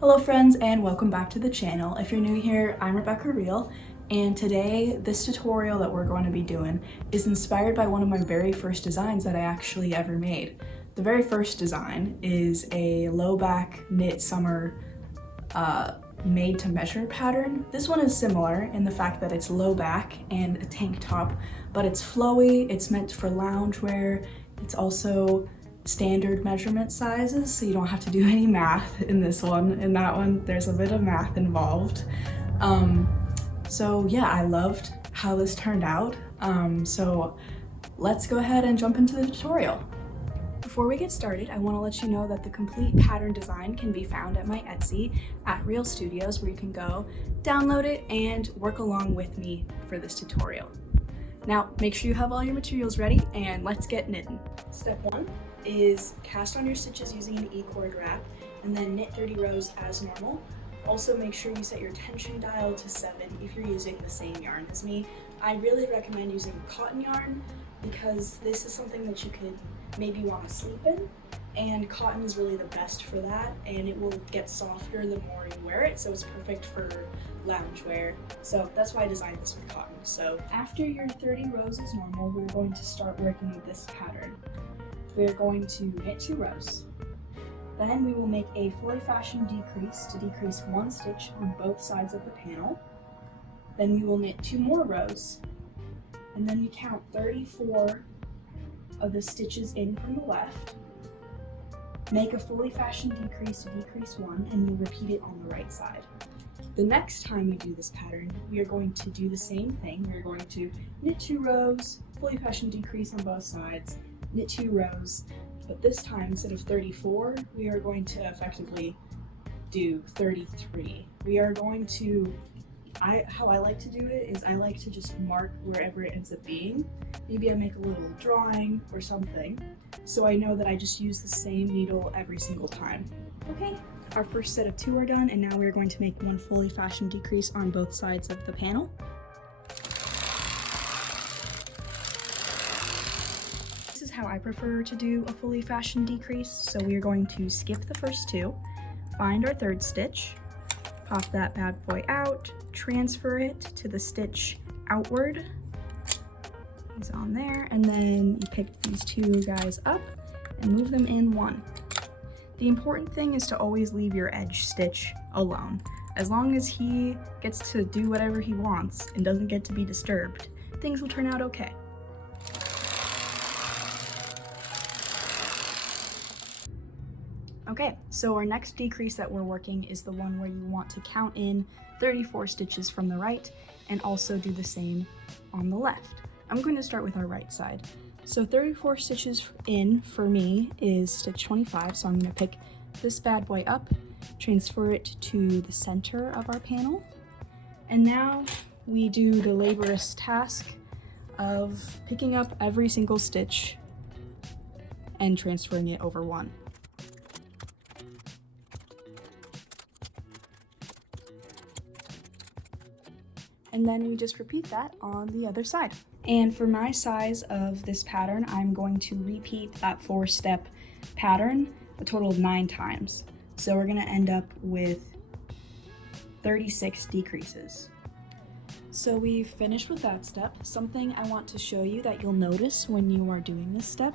Hello friends and welcome back to the channel. If you're new here, I'm Rebecca Real, and today this tutorial that we're going to be doing is inspired by one of my very first designs that I actually ever made. The very first design is a Lowback knit summer made to measure pattern. This one is similar in the fact that it's low back and a tank top, but it's flowy, it's meant for loungewear, it's also standard measurement sizes, so you don't have to do any math in this one. In that one, there's a bit of math involved. So yeah, I loved how this turned out. So let's go ahead and jump into the tutorial. Before we get started, I want to let you know that the complete pattern design can be found at my Etsy at Real Studios, where you can go download it and work along with me for this tutorial. Now, make sure you have all your materials ready and let's get knitting. Step 1 is cast on your stitches using an E-cord wrap and then knit 30 rows as normal. Also make sure you set your tension dial to 7 if you're using the same yarn as me. I really recommend using cotton yarn because this is something that you could maybe want to sleep in, and cotton is really the best for that, and it will get softer the more you wear it, so it's perfect for loungewear. So that's why I designed this with cotton. So after your 30 rows is normal, we're going to start working with this pattern. We're going to knit 2 rows. Then we will make a fully fashioned decrease to decrease 1 stitch on both sides of the panel. Then we will knit 2 more rows, and then we count 34 of the stitches in from the left, make a fully fashioned decrease to decrease 1, and we'll repeat it on the right side. The next time we do this pattern, we are going to do the same thing. We're going to knit 2 rows, fully fashioned decrease on both sides, knit 2 rows, but this time instead of 34, we are going to effectively do 33. We are going to, how I like to do it is I like to just mark wherever it ends up being. Maybe I make a little drawing or something, so I know that I just use the same needle every single time. Okay, our first set of 2 are done, and now we're going to make 1 fully fashioned decrease on both sides of the panel. This is how I prefer to do a fully fashioned decrease, so we are going to skip the first 2, find our 3rd stitch, pop that bad boy out, transfer it to the stitch outward. It's on there, and then you pick these 2 guys up and move them in 1. The important thing is to always leave your edge stitch alone. As long as he gets to do whatever he wants and doesn't get to be disturbed, things will turn out okay. Okay, so our next decrease that we're working is the one where you want to count in 34 stitches from the right and also do the same on the left. I'm going to start with our right side. So 34 stitches in for me is stitch 25, so I'm going to pick this bad boy up, transfer it to the center of our panel, and now we do the laborious task of picking up every single stitch and transferring it over 1. And then we just repeat that on the other side. And for my size of this pattern, I'm going to repeat that 4-step pattern a total of 9 times. So we're gonna end up with 36 decreases. So we've finished with that step. Something I want to show you that you'll notice when you are doing this step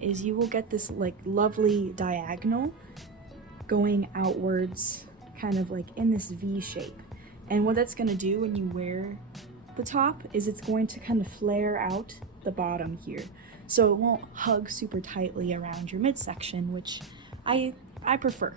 is you will get this like lovely diagonal going outwards, kind of like in this V shape. And what that's going to do when you wear the top is it's going to kind of flare out the bottom here. So it won't hug super tightly around your midsection, which I prefer.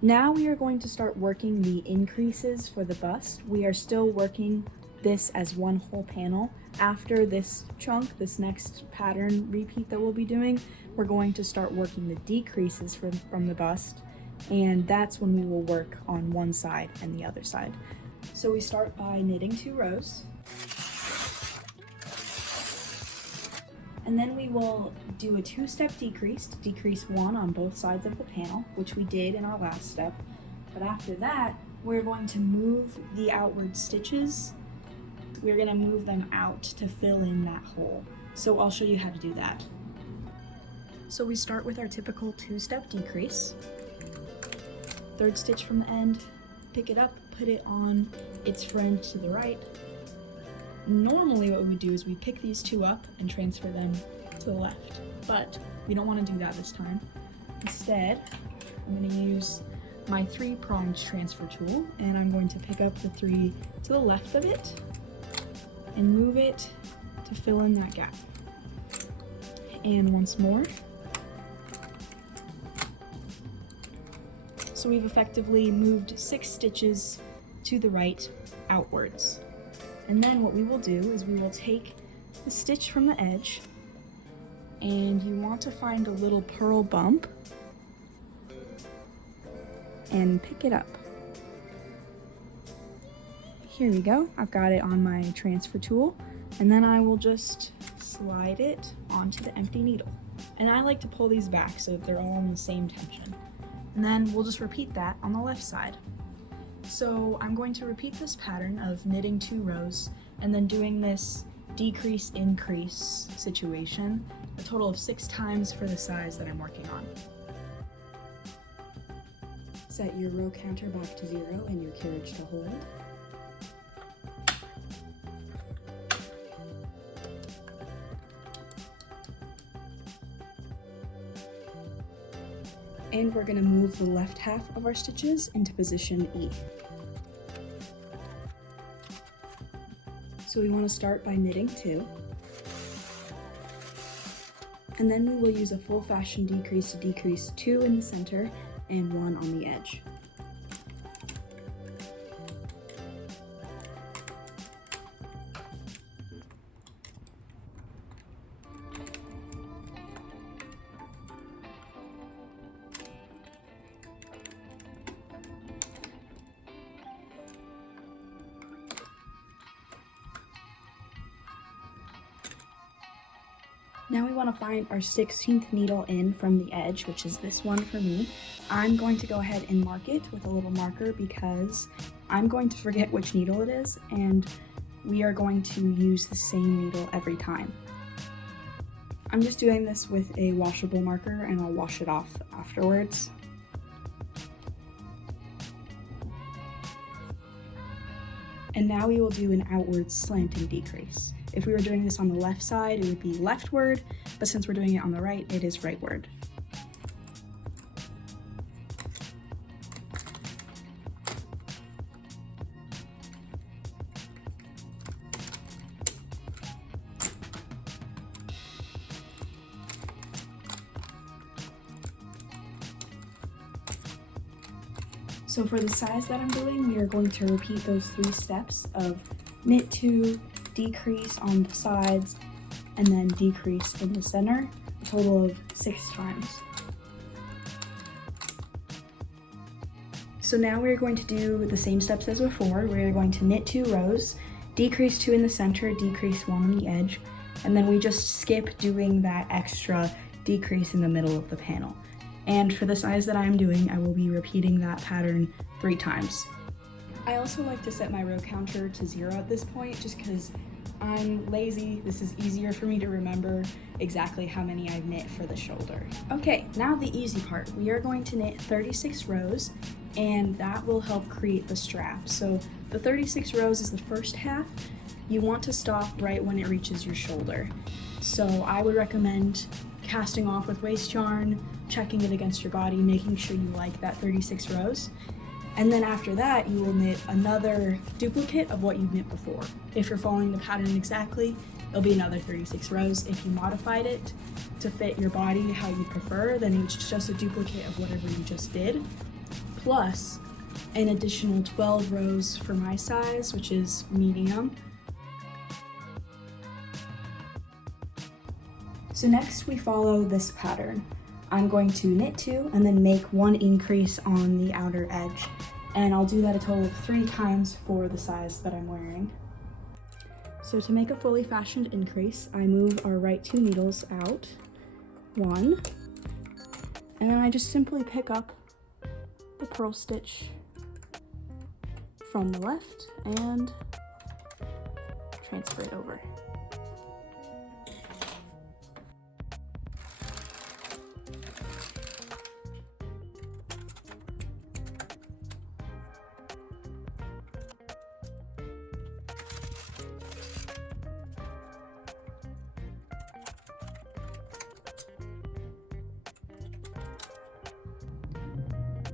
Now we are going to start working the increases for the bust. We are still working this as one whole panel. After this chunk, this next pattern repeat that we'll be doing, we're going to start working the decreases from the bust. And that's when we will work on one side and the other side. So we start by knitting 2 rows. And then we will do a 2-step decrease to decrease 1 on both sides of the panel, which we did in our last step. But after that, we're going to move the outward stitches. We're going to move them out to fill in that hole. So I'll show you how to do that. So we start with our typical 2-step decrease. third stitch from the end, pick it up, put it on its friend to the right. Normally what we would do is we pick these two up and transfer them to the left, but we don't want to do that this time. Instead, I'm going to use my 3-pronged transfer tool, and I'm going to pick up the 3 to the left of it and move it to fill in that gap. And once more. So we've effectively moved 6 stitches to the right outwards. And then what we will do is we will take the stitch from the edge, and you want to find a little purl bump and pick it up. Here we go, I've got it on my transfer tool, and then I will just slide it onto the empty needle. And I like to pull these back so that they're all in the same tension. And then we'll just repeat that on the left side. So I'm going to repeat this pattern of knitting 2 rows and then doing this decrease increase situation a total of 6 times for the size that I'm working on. Set your row counter back to 0 and your carriage to hold. And we're going to move the left half of our stitches into position E. So we want to start by knitting 2. And then we will use a full fashion decrease to decrease 2 in the center and 1 on the edge. Now we want to find our 16th needle in from the edge, which is this one for me. I'm going to go ahead and mark it with a little marker because I'm going to forget which needle it is, and we are going to use the same needle every time. I'm just doing this with a washable marker, and I'll wash it off afterwards. And now we will do an outward slanting decrease. If we were doing this on the left side, it would be leftward, but since we're doing it on the right, it is rightward. So for the size that I'm doing, we are going to repeat those 3 steps of knit 2, decrease on the sides, and then decrease in the center, a total of 6 times. So now we're going to do the same steps as before. We're going to knit 2 rows, decrease 2 in the center, decrease 1 on the edge, and then we just skip doing that extra decrease in the middle of the panel. And for the size that I'm doing, I will be repeating that pattern 3 times. I also like to set my row counter to 0 at this point, just because I'm lazy. This is easier for me to remember exactly how many I've knit for the shoulder. Okay, now the easy part. We are going to knit 36 rows, and that will help create the strap. So the 36 rows is the first half. You want to stop right when it reaches your shoulder. So I would recommend casting off with waste yarn, checking it against your body, making sure you like that 36 rows. And then after that, you will knit another duplicate of what you've knit before. If you're following the pattern exactly, it'll be another 36 rows. If you modified it to fit your body how you prefer, then it's just a duplicate of whatever you just did, plus an additional 12 rows for my size, which is medium. So next we follow this pattern. I'm going to knit 2 and then make 1 increase on the outer edge. And I'll do that a total of 3 times for the size that I'm wearing. So to make a fully fashioned increase, I move our right 2 needles out, 1, and then I just simply pick up the purl stitch from the left and transfer it over.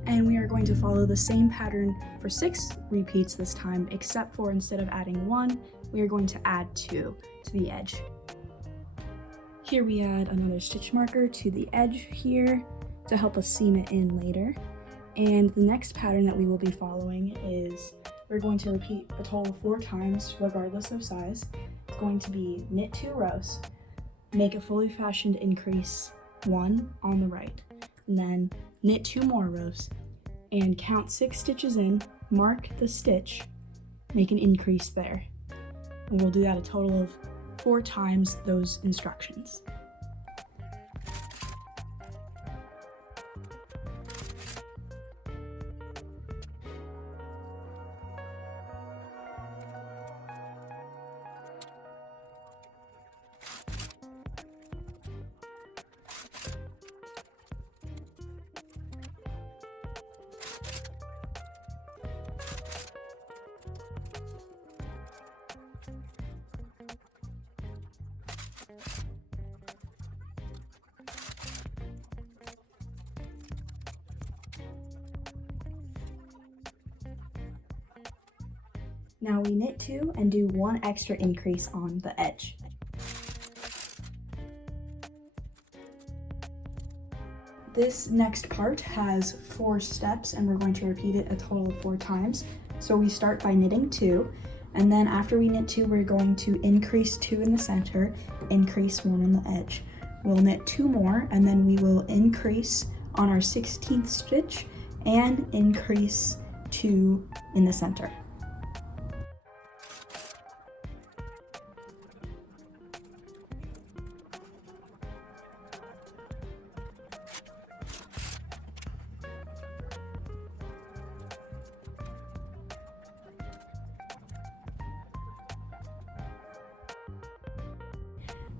And we are going to follow the same pattern for 6 repeats this time, except for instead of adding 1, we are going to add 2 to the edge. Here we add another stitch marker to the edge here to help us seam it in later. And the next pattern that we will be following is we're going to repeat a total of 4 times regardless of size. It's going to be knit 2 rows, make a fully fashioned increase 1 on the right, and then knit 2 more rows and count 6 stitches in, mark the stitch, make an increase there. And we'll do that a total of 4 times those instructions. Now we knit 2 and do 1 extra increase on the edge. This next part has 4 steps and we're going to repeat it a total of 4 times. So we start by knitting 2, and then after we knit 2, we're going to increase 2 in the center, increase 1 on the edge. We'll knit 2 more and then we will increase on our 16th stitch and increase 2 in the center.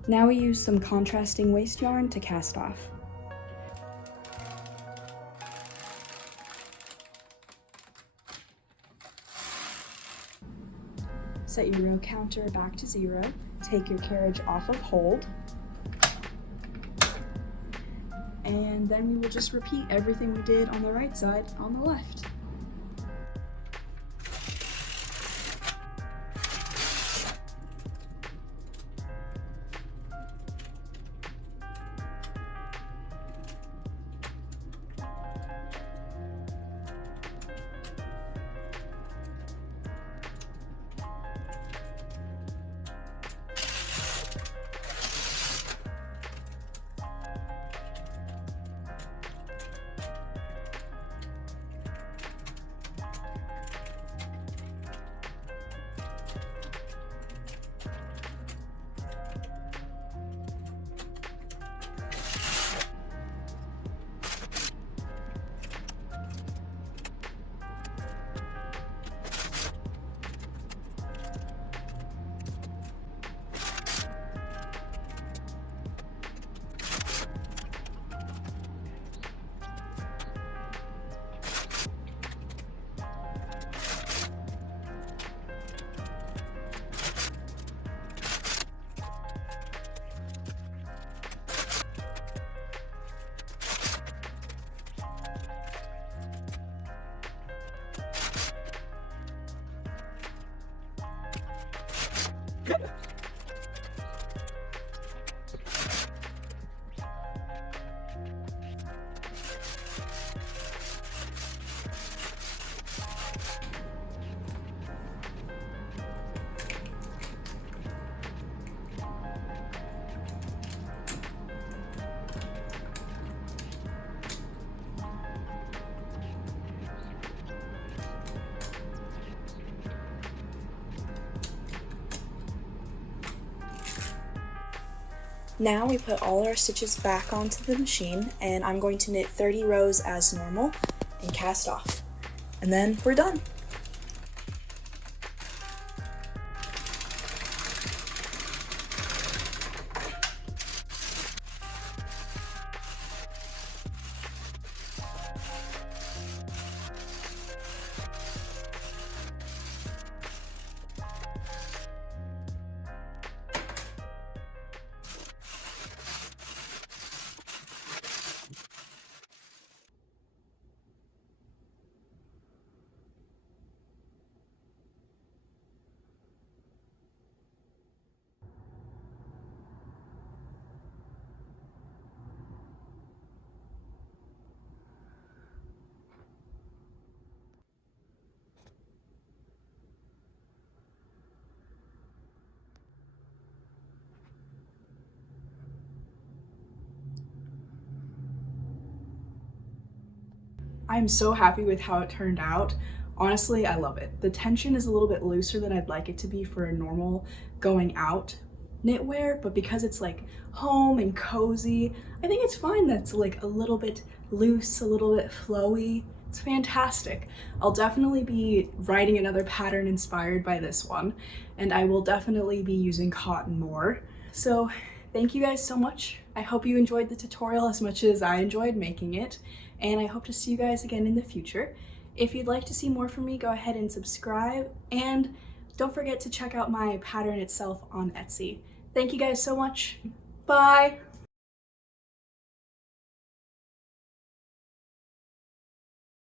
Now we use some contrasting waste yarn to cast off. Set your row counter back to 0, take your carriage off of hold, and then we will just repeat everything we did on the right side on the left. Now we put all our stitches back onto the machine, and I'm going to knit 30 rows as normal and cast off. And then we're done. I'm so happy with how it turned out. Honestly, I love it. The tension is a little bit looser than I'd like it to be for a normal going out knitwear, but because it's like home and cozy, I think it's fine that's like a little bit loose, a little bit flowy. It's fantastic. I'll definitely be writing another pattern inspired by this one, and I will definitely be using cotton more. So thank you guys so much. I hope you enjoyed the tutorial as much as I enjoyed making it, and I hope to see you guys again in the future. If you'd like to see more from me, go ahead and subscribe, and don't forget to check out my pattern itself on Etsy. Thank you guys so much. Bye!